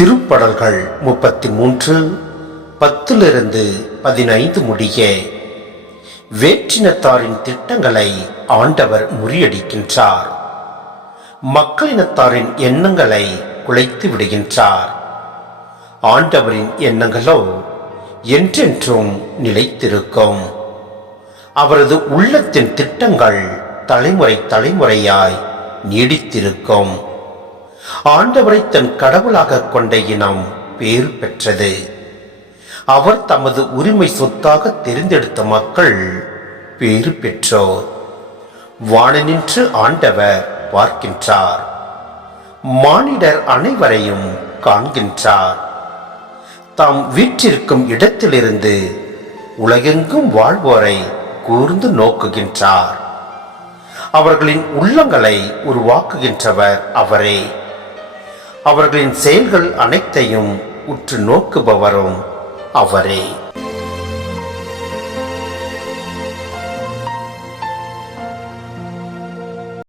திருப்படல்கள் முப்பத்தி மூன்று பத்திலிருந்து பதினைந்து முடிய. வேற்றினத்தாரின் திட்டங்களை ஆண்டவர் முறியடிக்கின்றார். மக்களினத்தாரின் எண்ணங்களை குலைத்து விடுகின்றார். ஆண்டவரின் எண்ணங்களோ என்றென்றும் நிலைத்திருக்கும். அவரது உள்ளத்தின் திட்டங்கள் தலைமுறை தலைமுறையாய் நீடித்திருக்கும். ஆண்டவரை தன் கடவுளாக கொண்ட இனம் பேறு பெற்றது. அவர் தமது உரிமை சொத்தாக தெரிந்தெடுத்த மக்கள் பேறு பெற்றோர். வானனின்று ஆண்டவர் பார்க்கின்றார். மானிடர் அனைவரையும் காண்கின்றார். தாம் வீற்றிருக்கும் இடத்திலிருந்து உலகெங்கும் வாழ்வோரை கூர்ந்து நோக்குகின்றார். அவர்களின் உள்ளங்களை உருவாக்குகின்றவர் அவரே. அவர்களின் செயல்கள் அனைத்தையும் உற்று நோக்குபவரும் அவரே.